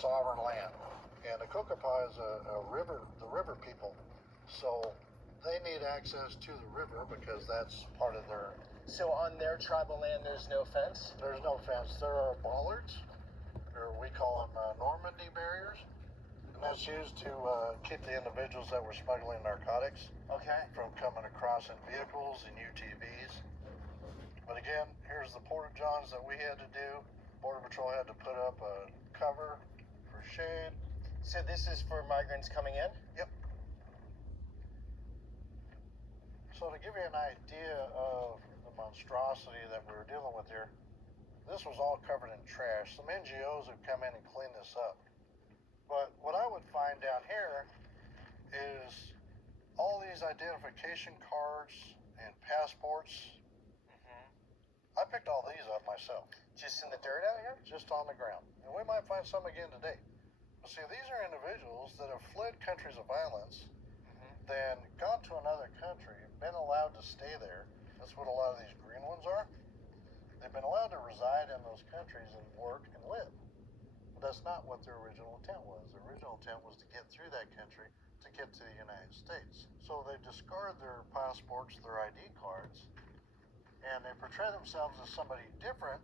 sovereign land. And the Kokopah is a river, the river people. So they need access to the river because that's part of their... So on their tribal land, there's no fence? There's no fence. There are bollards, or we call them Normandy barriers. And that's used to keep the individuals that were smuggling narcotics from coming across in vehicles and UTVs. But again, here's the Porta Johns that we had to do. Border Patrol had to put up a cover for shade. So this is for migrants coming in? Yep. So to give you an idea of the monstrosity that we were dealing with here, this was all covered in trash. Some NGOs have come in and cleaned this up. But what I would find down here is all these identification cards and passports. I picked all these up myself. Just in the dirt out here? Just on the ground. And we might find some again today. But see, these are individuals that have fled countries of violence, then gone to another country, been allowed to stay there. That's what a lot of these green ones are. They've been allowed to reside in those countries and work and live. But that's not what their original intent was. Their original intent was to get through that country to get to the United States. So they discard their passports, their ID cards, and they portray themselves as somebody different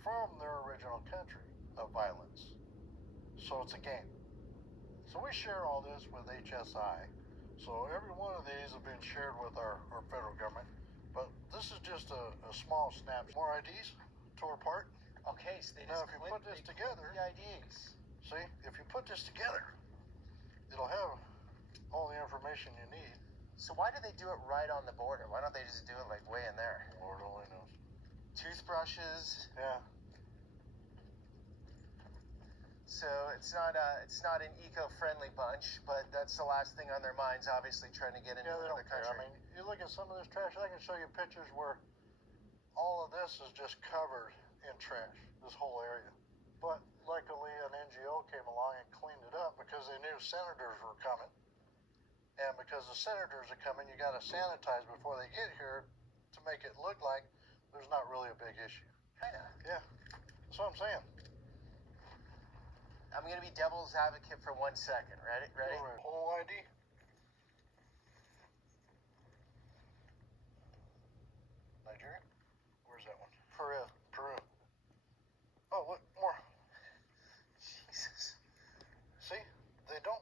from their original country of violence. So it's a game. So we share all this with HSI. So every one of these have been shared with our federal government. But this is just a small snapshot. More IDs tore apart. Okay, so they now just if you put this together, the IDs. See, if you put this together, it'll have all the information you need. So why do they do it right on the border? Why don't they just do it like way in there? Lord only knows. Toothbrushes. Yeah. So it's not an eco-friendly bunch, but that's the last thing on their minds. Obviously, trying to get into another country. I mean, you look at some of this trash. I can show you pictures where all of this is just covered in trash. This whole area. But luckily, an NGO came along and cleaned it up because they knew senators were coming. And because the senators are coming, you got to sanitize before they get here to make it look like there's not really a big issue. Kinda. Yeah. That's what I'm saying. I'm going to be devil's advocate for 1 second. Ready? Right. Whole ID? Nigeria? Where's that one? Peru. Oh, look, more. Jesus. See? They don't.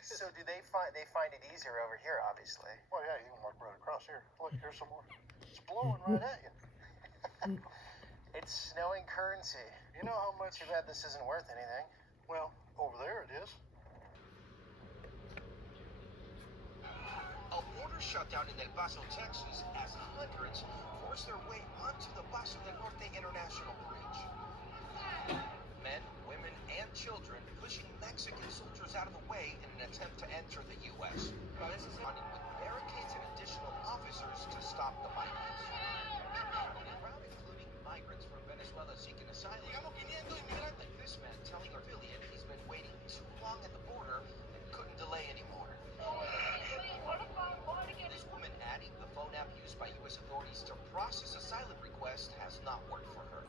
So do they find it easier over here, obviously? Well, yeah, you can walk right across here. Look, here's some more. It's blowing right at you. It's snowing currency. You know how much... Too bad this isn't worth anything. Well, over there it is. A border shutdown in El Paso, Texas, as hundreds force their way onto the Paso del Norte International Bridge. Men, women, and children pushing Mexican soldiers out of the way in an attempt to enter the U.S. This is running with barricades and additional officers to stop the migrants. A crowd including migrants from Venezuela seeking asylum. Like this man telling our affiliate he's been waiting too long at the border and couldn't delay anymore. This woman adding the phone app used by U.S. authorities to process asylum requests has not worked for her.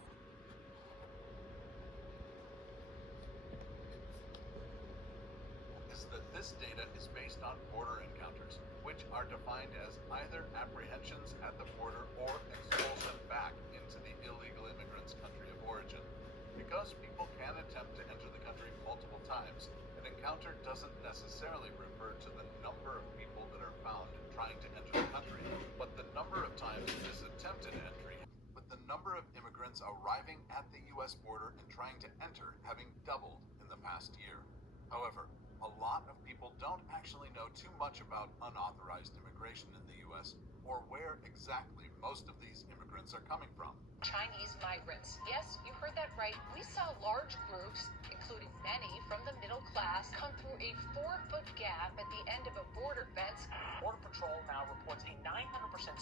Is that this data is based on border encounters, which are defined as either apprehensions at the border or expulsion back into the illegal immigrant's country of origin. Because people can attempt to enter the country multiple times, an encounter doesn't necessarily refer to the number of people that are found trying to enter the country, but the number of times this attempted entry, with the number of immigrants arriving at the U.S. border and trying to enter having doubled in the past year. However, a lot of people don't actually know too much about unauthorized immigration in the U.S. or where exactly most of these immigrants are coming from. Chinese migrants. Yes, you heard that right. We saw large groups, including many from the middle class, come through a 4-foot gap at the end of a border fence. Border Patrol now reports a 900%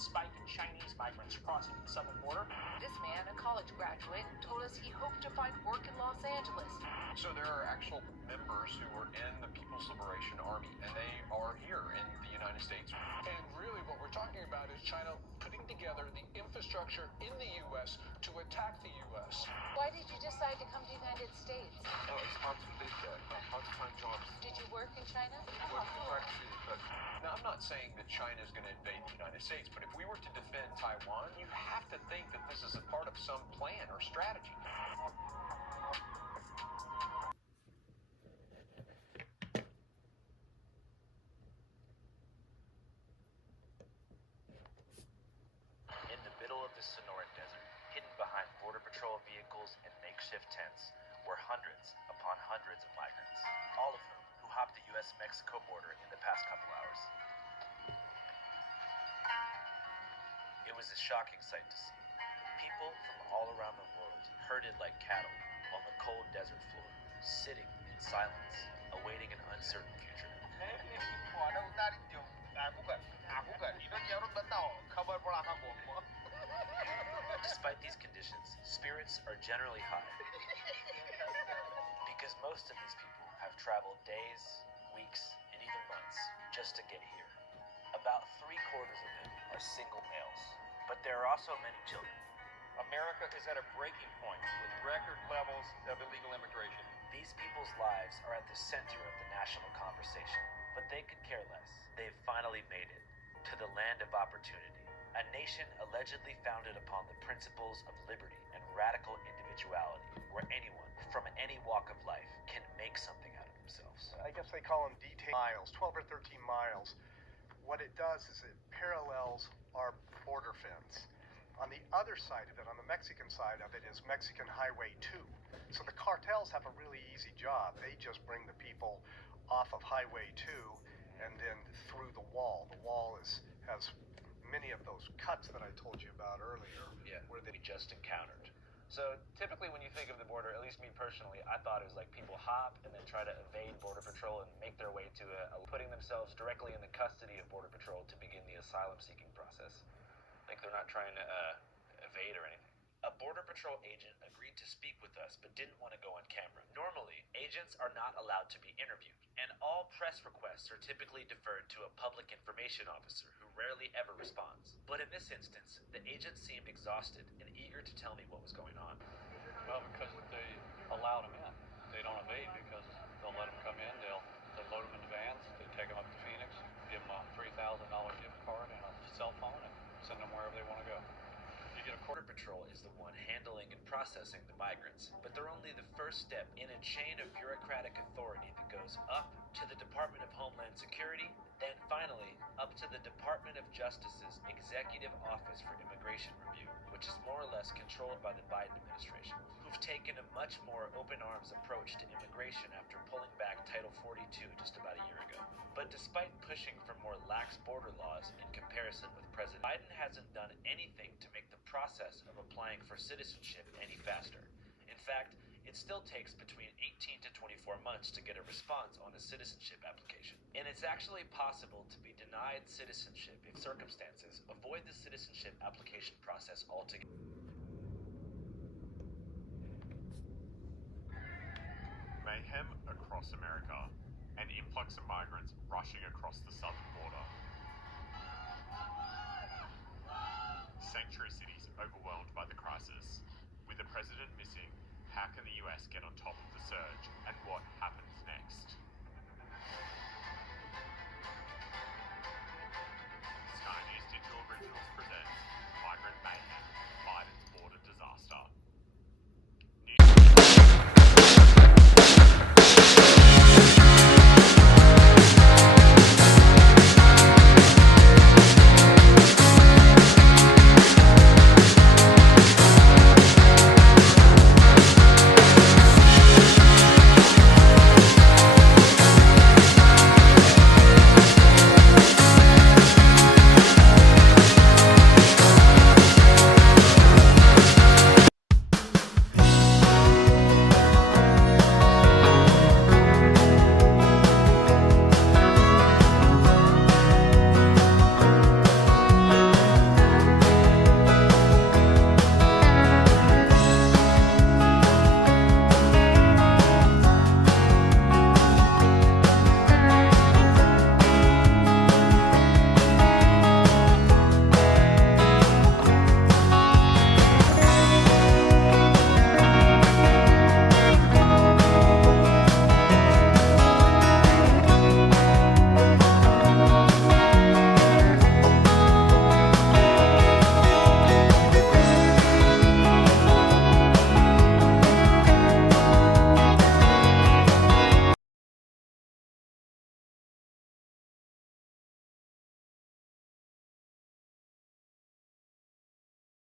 spike in Chinese migrants crossing the southern border. This man, a college graduate, told us he hoped to find work in Los Angeles. So there are actual members who are in the People's Liberation Army, and they are here in the United States. And really what we're talking about is China putting together the infrastructure in the U.S. to attack the U.S. Why did you decide to come to the United States? Oh, it's hard to live there. Hard to find jobs. Did you work in China? Work in factories, but now I'm not saying that China's going to invade the United States, but if we were to defend Taiwan, you have to think that this is a part of some plan or strategy. In the middle of the Sonoran Desert, hidden behind Border Patrol vehicles and makeshift tents, were hundreds upon hundreds of migrants, all of whom who hopped the U.S.-Mexico border in the past couple hours. It was a shocking sight to see. People from all around the world herded like cattle on the cold desert floor, sitting in silence, awaiting an uncertain future. Despite these conditions, spirits are generally high. Because most of these people have traveled days, weeks, and even months just to get here. About 3/4 of them are single males, but there are also many children. America is at a breaking point with record levels of illegal immigration. These people's lives are at the center of the national conversation, but they could care less. They've finally made it to the land of opportunity, a nation allegedly founded upon the principles of liberty and radical individuality, where anyone from any walk of life can make something out of themselves. I guess they call them detailed miles, 12 or 13 miles. What it does is it parallels our border fence. On the other side of it, on the Mexican side of it, is Mexican Highway 2. So the cartels have a really easy job. They just bring the people off of Highway 2 and then through the wall. The wall has many of those cuts that I told you about earlier. Yeah, where we just encountered. So typically when you think of the border, at least me personally, I thought it was like people hop and then try to evade Border Patrol and make their way to putting themselves directly in the custody of Border Patrol to begin the asylum seeking process. Like they're not trying to evade or anything. A Border Patrol agent agreed to speak with us but didn't want to go on camera. Normally, agents are not allowed to be interviewed, and all press requests are typically deferred to a public information officer who rarely ever responds. But in this instance, the agent seemed exhausted and eager to tell me what was going on. Well, because they allowed them in. They don't evade because they'll let them come in, they'll load them in the vans, they take them up to Phoenix, give them a $3,000 gift card and a cell phone, and send them wherever they want to go. You get a Border Patrol is the one handling and processing the migrants, but they're only the first step in a chain of bureaucratic authority that goes up to the Department of Homeland Security, then finally up to the Department of Justice's Executive Office for Immigration Review, which is more or less controlled by the Biden administration, who've taken a much more open arms approach to immigration after pulling back Title 42 just about a year ago. But despite pushing for more lax border laws in comparison with President Biden, hasn't done anything to make the process of applying for citizenship any faster. In fact, it still takes between 18 to 24 months to get a response on a citizenship application. And it's actually possible to be denied citizenship if circumstances avoid the citizenship application process altogether. Mayhem across America, an influx of migrants rushing across the southern border. Sanctuary cities overwhelmed by the crisis. With the president missing, how can the US get on top of the surge, and what happens next?